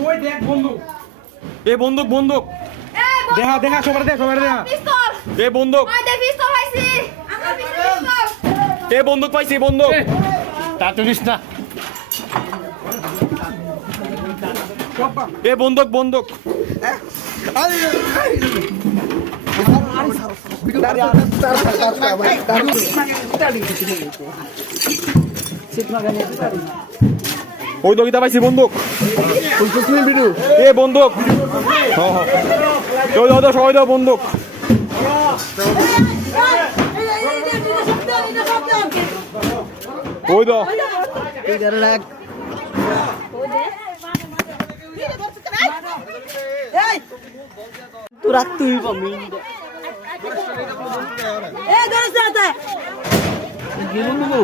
ওই দেখ বন্দুক, এ বন্দুক বন্দুক দেখা দেখা সবার দেখা সবার দেখা এ বন্দুক এ বন্দুক পাইছি বন্দুক তা তুলিস না এ বন্দুক বন্দুক ওই দগিতা পাইছি বন্দুক এ বন্দুক সবাই দাও বন্দুক ওই দাও তোরা তুই পাবি এ ধরে সাথে গিলু